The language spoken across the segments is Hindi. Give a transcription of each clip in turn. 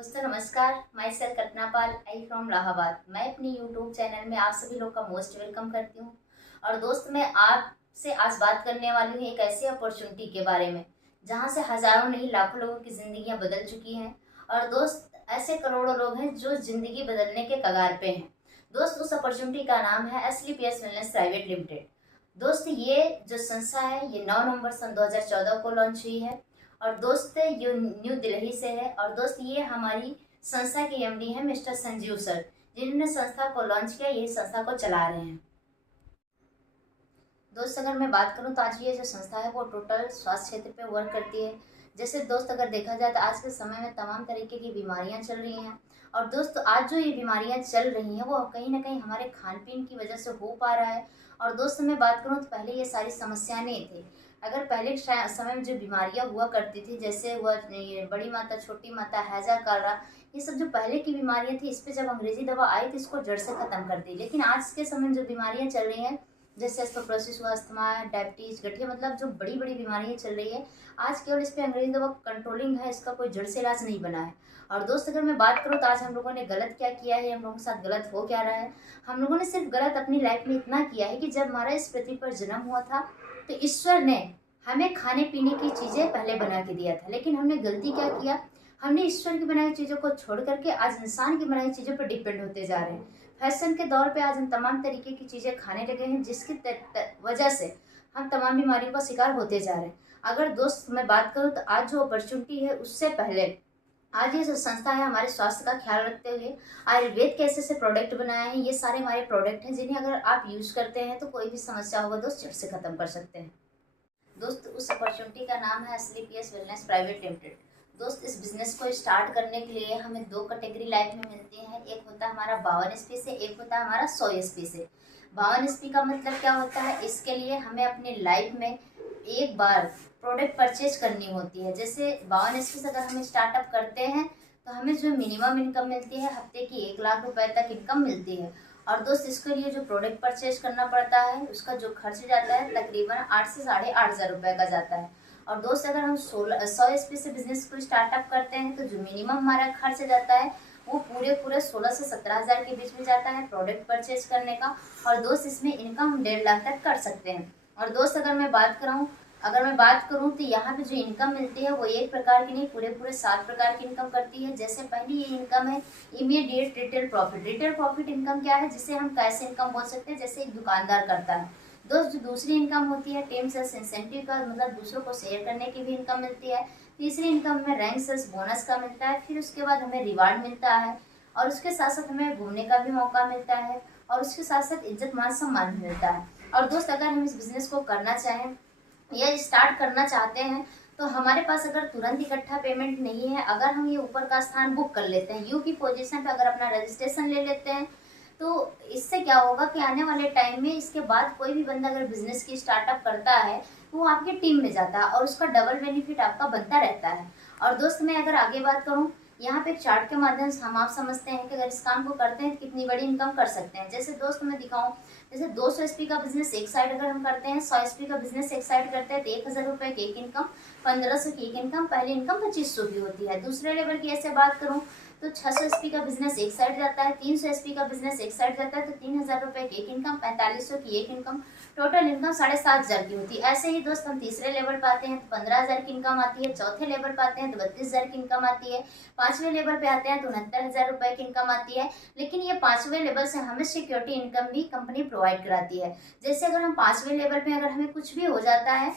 दोस्तों नमस्कार। मैं sir Kalpana Pal I from Allahabad. मैं अपनी यूट्यूब चैनल में आप सभी लोग का मोस्ट वेलकम करती हूँ। और दोस्त मैं आपसे आज बात करने वाली हूँ एक ऐसी अपॉर्चुनिटी के बारे में जहाँ से हजारों नहीं लाखों लोगों की जिंदगियाँ बदल चुकी हैं। और दोस्त ऐसे करोड़ों लोग हैं जो जिंदगी बदलने के कगार पे हैं। दोस्त उस अपॉर्चुनिटी का नाम है असली पीएस वेलनेस प्राइवेट लिमिटेड। दोस्त ये जो संस्था है ये 9 नवंबर सन 2014 को लॉन्च हुई है। और दोस्त ये न्यू दिल्ली से है। और दोस्त ये हमारी संस्था के एमडी हैं मिस्टर संजीव सर, जिन्होंने संस्था को लॉन्च किया, यही संस्था को चला रहे हैं। दोस्त अगर मैं बात करूं तो आज ये जो संस्था है वो टोटल स्वास्थ्य क्षेत्र पे वर्क करती है। जैसे दोस्त अगर देखा जाए तो आज के समय में तमाम तरीके की बीमारियां चल रही हैं। और दोस्त आज जो ये बीमारियां चल रही हैं वो कहीं ना कहीं हमारे खान पीन की वजह से हो पा रहा है। और दोस्त मैं बात करूं तो पहले ये सारी समस्याएं नहीं थी। अगर पहले समय में जो बीमारियां हुआ करती थी, जैसे हुआ ये बड़ी माता, छोटी माता, हैजा, कालरा, ये सब जो पहले की बीमारियां थी, इस पे जब अंग्रेजी दवा आई तो इसको जड़ से खत्म कर दी। लेकिन आज के समय में जो बीमारियां चल रही हैं, जैसे एस्टोप्रोसिस हुआ, अस्थमा, डायबिटीज, गठिया, मतलब जो बड़ी बड़ी बीमारियां चल रही है, आज केवल इस पे अंग्रेजी दवा कंट्रोलिंग है, इसका कोई जड़ से इलाज नहीं बना है। और दोस्त अगर मैं बात करूँ तो आज हम लोगों ने गलत क्या किया है, हम लोगों के साथ गलत हो क्या रहा है। हम लोगों ने सिर्फ गलत अपनी लाइफ में इतना किया है कि जब हमारा इस पृथ्वी पर जन्म हुआ था तो ईश्वर ने हमें खाने पीने की चीजें पहले बना के दिया था। लेकिन हमने गलती क्या किया, हमने ईश्वर की बनाई चीजों को छोड़ करके आज इंसान की बनाई चीजों पर डिपेंड होते जा रहे हैं। फैशन के दौर पे आज हम तमाम तरीके की चीजें खाने लगे हैं, जिसकी वजह से हम तमाम बीमारियों का शिकार होते जा रहे हैं। अगर दोस्त मैं बात करूं तो आज जो अपॉर्चुनिटी है उससे पहले आज ये जो संस्था है हमारे स्वास्थ्य का ख्याल रखते हुए आयुर्वेद के ऐसे प्रोडक्ट बनाए हैं। ये सारे हमारे प्रोडक्ट हैं जिन्हें अगर आप यूज करते हैं तो कोई भी समस्या होगा दोस्त झट से खत्म कर सकते हैं। दोस्त उस अपॉर्चुनिटी का नाम है असली पीएस वेलनेस प्राइवेट लिमिटेड। दोस्त इस बिजनेस को स्टार्ट करने के लिए हमें दो कैटेगरी लाइफ में मिलती है। एक होता है हमारा 52 एसपी से, एक होता है हमारा 100 एसपी से। 52 एसपी का मतलब क्या होता है, इसके लिए हमें अपनी लाइफ में एक बार प्रोडक्ट परचेज करनी होती है। जैसे 52 एसपी से अगर हम स्टार्टअप करते हैं तो हमें जो मिनिमम इनकम मिलती है हफ्ते की 1 लाख रुपए तक इनकम मिलती है। और दोस्त इसके लिए जो प्रोडक्ट परचेज करना पड़ता है उसका जो खर्च जाता है तकरीबन 8 से 8,500 रुपये का जाता है। और दोस्त अगर हम 100 एसपी से बिजनेस को स्टार्टअप करते हैं तो जो मिनिमम हमारा खर्च जाता है वो पूरे 16 से 17,000 के बीच में जाता है प्रोडक्ट परचेज करने का। और दोस्त इसमें इनकम हम 1.5 लाख तक कर सकते हैं। और दोस्त अगर मैं बात करूं तो यहाँ पे जो इनकम मिलती है वो एक प्रकार की नहीं, पूरे 7 प्रकार की इनकम करती है। जैसे पहली ये इनकम है immediate retail profit. Retail profit income क्या है, जिसे हम कैश इनकम बोल सकते हैं, जैसे एक दुकानदार करता है। दोस्त जो दूसरी इनकम होती है टीम सेल्स इंसेंटिव का, मतलब दूसरों को शेयर करने की भी इनकम मिलती है। तीसरी इनकम में रैंक सेल्स बोनस का मिलता है। फिर उसके बाद हमें रिवार्ड मिलता है और उसके साथ साथ हमें घूमने का भी मौका मिलता है और उसके साथ साथ इज्जत मान सम्मान भी मिलता है। और दोस्त अगर हम इस बिजनेस को करना चाहें या स्टार्ट करना चाहते हैं तो हमारे पास अगर तुरंत इकट्ठा पेमेंट नहीं है, अगर हम ये ऊपर का स्थान बुक कर लेते हैं, यू की पोजीशन पे अगर अपना रजिस्ट्रेशन ले लेते हैं, तो इससे क्या होगा कि आने वाले टाइम में इसके बाद कोई भी बंदा अगर बिजनेस की स्टार्टअप करता है तो वो आपकी टीम में जाता है और उसका डबल बेनिफिट आपका बनता रहता है। और दोस्त मैं अगर आगे बात करूँ, यहाँ पे एक चार्ट के माध्यम से हम आप समझते हैं कि अगर इस काम को करते हैं तो कितनी बड़ी इनकम कर सकते हैं। जैसे दोस्त मैं दिखाऊं, जैसे 200 एसपी का बिजनेस एक साइड अगर हम करते हैं, 100 एसपी का बिजनेस एक साइड करते हैं तो 1,000 रुपए की एक इनकम, 1,500 की एक इनकम, पहली इनकम 2,500 की होती है। दूसरे लेवल की ऐसे बात करूँ तो 600 एसपी का बिजनेस एक साइड जाता है, 300 एसपी का बिजनेस एक साइड जाता है तो 3,000 रुपए की एक इनकम, 4,500 की एक इनकम, टोटल इनकम 7,500 की होती है। ऐसे ही दोस्त हम तीसरे लेवल पे आते हैं तो 15,000 की इनकम आती है, चौथे लेवल पे आते हैं तो 32,000 की इनकम आती है, पांचवें लेवल पे आते हैं तो 69,000 रुपए की इनकम आती है। लेकिन ये पांचवें लेवल से हमें सिक्योरिटी इनकम भी कंपनी प्रोवाइड कराती है। जैसे अगर हम पांचवें लेवल पे अगर हमें कुछ भी हो जाता है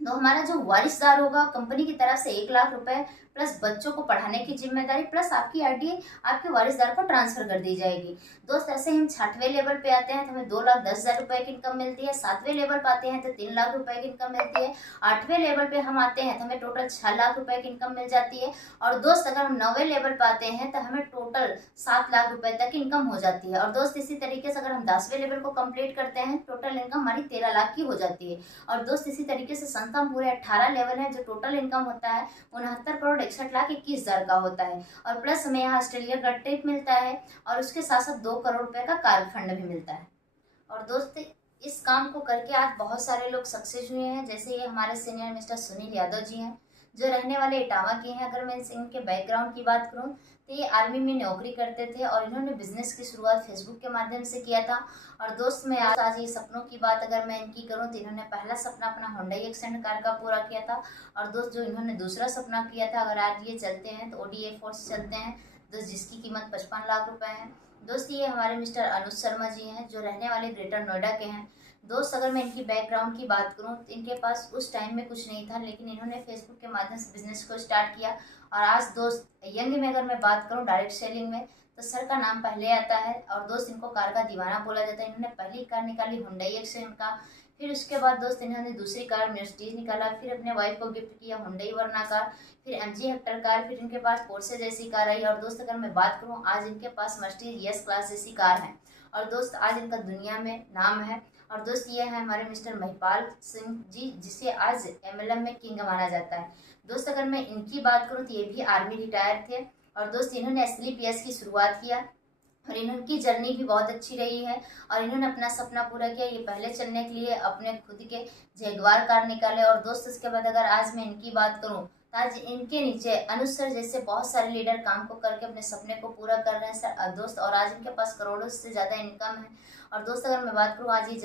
तो हमारा जो वारिसदार होगा कंपनी की तरफ से 1 लाख रुपए प्लस बच्चों को पढ़ाने की जिम्मेदारी प्लस आपकी आईडी आपके वारिसदार को ट्रांसफर कर दी जाएगी। दोस्त ऐसे ही हम 6वें लेवल पे आते हैं तो हमें 2,10,000 रुपए की इनकम मिलती है। 7वें लेवल पे आते हैं तो 3 लाख रुपए की इनकम मिलती है। 8वें लेवल पे हम आते हैं तो हमें टोटल 6 लाख रुपए की इनकम मिल जाती है। और दोस्त अगर हम 9वें लेवल पे आते हैं तो हमें टोटल 7 लाख रुपए तक इनकम हो जाती है। और दोस्त इसी तरीके से अगर हम 10वें लेवल को कंप्लीट करते हैं टोटल इनकम हमारी 13 लाख की हो जाती है। और दोस्त इसी तरीके से संख्या पूरे 18 लेवल है, जो टोटल इनकम होता है 69,61,21,000 का होता है। और प्लस हमें यहाँ ऑस्ट्रेलिया का ट्रिप मिलता है और उसके साथ साथ 2 करोड़ रुपए का कार फंड भी मिलता है। और दोस्त इस काम को करके आज बहुत सारे लोग सक्सेस हुए हैं। जैसे ये हमारे सीनियर मिस्टर सुनील यादव जी हैं जो रहने वाले इटावा के हैं। अगर मैं इनके बैकग्राउंड की बात करूं तो ये आर्मी में नौकरी करते थे और इन्होंने बिजनेस की शुरुआत फेसबुक के माध्यम से किया था। और दोस्त मैं आज ये सपनों की बात अगर मैं इनकी करूं तो इन्होंने पहला सपना अपना होंडा एक्सेंट कार का पूरा किया था। और दोस्त जो इन्होंने दूसरा सपना किया था, अगर आज ये चलते हैं तो OD A4 से चलते हैं दोस्त, जिसकी कीमत 55 लाख रुपए है। दोस्त ये हमारे मिस्टर अनुज शर्मा जी हैं, जो रहने वाले ग्रेटर नोएडा के हैं। दोस्त अगर मैं इनकी बैकग्राउंड की बात करूं तो इनके पास उस टाइम में कुछ नहीं था, लेकिन इन्होंने फेसबुक के माध्यम से बिजनेस को स्टार्ट किया। और आज दोस्त यंग में अगर मैं बात करूं डायरेक्ट सेलिंग में तो सर का नाम पहले आता है। और दोस्त इनको कार का दीवाना बोला जाता है। इन्होंने पहली कार निकाली हुंडई एक्सेंट का, फिर उसके बाद दोस्त इन्होंने दूसरी कार मर्सिडीज निकाला, फिर अपने वाइफ को गिफ्ट किया हुंडई वर्ना कार, फिर MG हेक्टर कार, फिर इनके पास पोर्से जैसी कार आई। और दोस्त अगर मैं बात करूं आज इनके पास मर्सिडीज S क्लास जैसी कार है। और दोस्त आज इनका दुनिया में नाम है। और दोस्त ये है हमारे मिस्टर महिपाल सिंह जी, जिसे आज MLM में किंग माना जाता है। दोस्त अगर मैं इनकी बात करूं तो ये भी आर्मी रिटायर थे। और दोस्त इन्होंने SLPS की शुरुआत किया और इनकी जर्नी भी बहुत अच्छी रही है। और इन्होंने अपना सपना पूरा किया। ये पहले चलने के लिए अपने खुद के जैगवार कार निकाले। और दोस्त इसके बाद अगर आज मैं इनकी बात करूं तो आज इनके नीचे अनुज सर जैसे बहुत सारे लीडर काम को करके अपने सपने को पूरा कर रहे हैं सर दोस्त। और आज इनके पास करोड़ों से ज़्यादा इनकम है। और दोस्त अगर मैं बात करूँ आज ये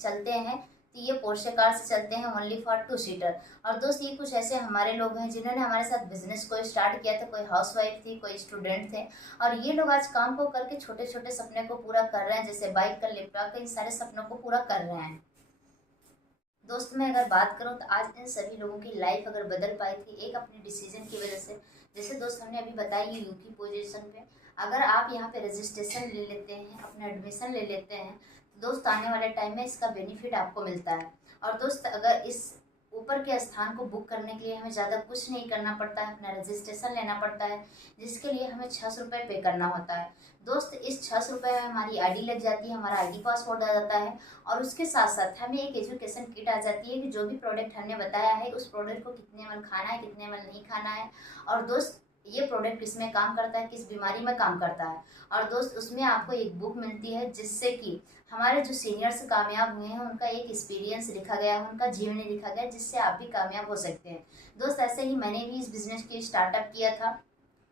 चलते हैं तो ये पोर्शे कार से चलते हैं ओनली फॉर 2 सीटर। और दोस्त ये कुछ ऐसे हमारे लोग हैं जिन्होंने हमारे साथ बिजनेस को स्टार्ट किया था। कोई हाउसवाइफ थी, कोई स्टूडेंट थे, और ये लोग आज काम को करके छोटे छोटे सपने को पूरा कर रहे हैं, जैसे बाइक का, लैपटॉप का, इन सारे सपनों को पूरा कर रहे हैं। दोस्त मैं अगर बात करूं तो आज इन सभी लोगों की लाइफ अगर बदल पाई थी एक अपने डिसीजन की वजह से। जैसे दोस्त हमने अभी बताया ये यूकी पोजीशन पे, अगर आप यहाँ पे रजिस्ट्रेशन ले लेते हैं, अपना एडमिशन ले लेते हैं तो दोस्त आने वाले टाइम में इसका बेनिफिट आपको मिलता है। और दोस्त अगर इस ऊपर के स्थान को बुक करने के लिए हमें ज़्यादा कुछ नहीं करना पड़ता है, अपना रजिस्ट्रेशन लेना पड़ता है, जिसके लिए हमें 600 रुपये पे करना होता है। दोस्त इस 600 रुपये में हमारी ID लग जाती है, हमारा ID पासवर्ड आ जाता है, और उसके साथ साथ हमें एक एजुकेशन किट आ जाती है कि जो भी प्रोडक्ट हमने बताया है उस प्रोडक्ट को कितने मल खाना है, कितने मल नहीं खाना है, और दोस्त ये प्रोडक्ट किस में काम करता है, किस बीमारी में काम करता है। और दोस्त उसमें आपको एक बुक मिलती है जिससे कि हमारे जो सीनियर्स कामयाब हुए हैं उनका एक एक्सपीरियंस लिखा गया है, उनका जीवनी लिखा गया, जिससे आप भी कामयाब हो सकते हैं। दोस्त ऐसे ही मैंने भी इस बिजनेस की स्टार्टअप किया था,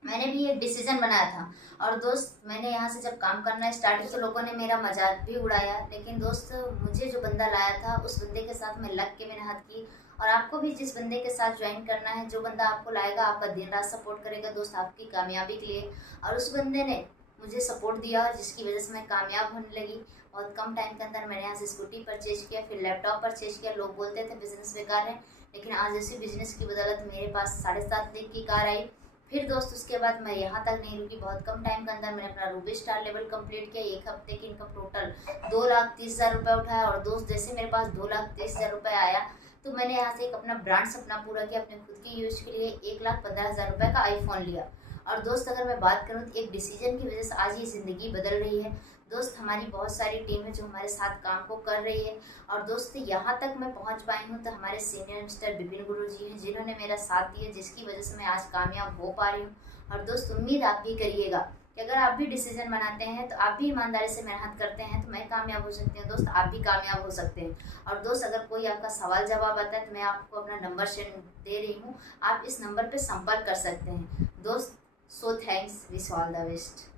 मैंने भी एक डिसीजन बनाया था। और दोस्त मैंने यहाँ से जब काम करना स्टार्ट किया तो लोगों ने मेरा मजाक भी उड़ाया, लेकिन दोस्त मुझे जो बंदा लाया था उस बंदे के साथ मैं लग के मेहनत की। और आपको भी जिस बंदे के साथ ज्वाइन करना है, जो बंदा आपको लाएगा, आपका दिन रात सपोर्ट करेगा दोस्त आपकी कामयाबी के लिए। और उस बंदे ने मुझे सपोर्ट दिया जिसकी वजह से मैं कामयाब होने लगी। बहुत कम टाइम के अंदर मैंने यहाँ से स्कूटी परचेज किया, फिर लैपटॉप परचेज किया। लोग बोलते थे बिजनेस बेकार है, लेकिन आज इसी बिजनेस की बदौलत मेरे पास 7.5 लाख की कार आई। फिर दोस्त उसके बाद मैं यहाँ तक नहीं रुकी, बहुत कम टाइम के अंदर मैंने अपना रूबी स्टार लेवल कंप्लीट किया। 1 हफ्ते की इनकम टोटल 2,30,000 रुपये उठाया। और दोस्त जैसे मेरे पास 2,30,000 रुपये आया तो मैंने यहाँ से एक अपना ब्रांड सपना पूरा किया, अपने खुद की यूज के लिए 1,15,000 रुपये का आईफोन लिया। और दोस्त अगर मैं बात करूँ तो एक डिसीजन की वजह से आज ये ज़िंदगी बदल रही है। दोस्त हमारी बहुत सारी टीम है जो हमारे साथ काम को कर रही है। और दोस्त यहाँ तक मैं पहुँच पाई हूँ तो हमारे सीनियर मिस्टर विपिन गुरु जी हैं, जिन्होंने मेरा साथ दिया, जिसकी वजह से मैं आज कामयाब हो पा रही हूँ। और दोस्त उम्मीद आप भी करिएगा कि अगर आप भी डिसीजन बनाते हैं तो आप भी ईमानदारी से मेहनत करते हैं तो मैं कामयाब हो सकती हूँ दोस्त, आप भी कामयाब हो सकते हैं। और दोस्त अगर कोई आपका सवाल जवाब आता है तो मैं आपको अपना नंबर शेयर दे रही हूँ, आप इस नंबर पर संपर्क कर सकते हैं दोस्त। So thanks, wish all the best.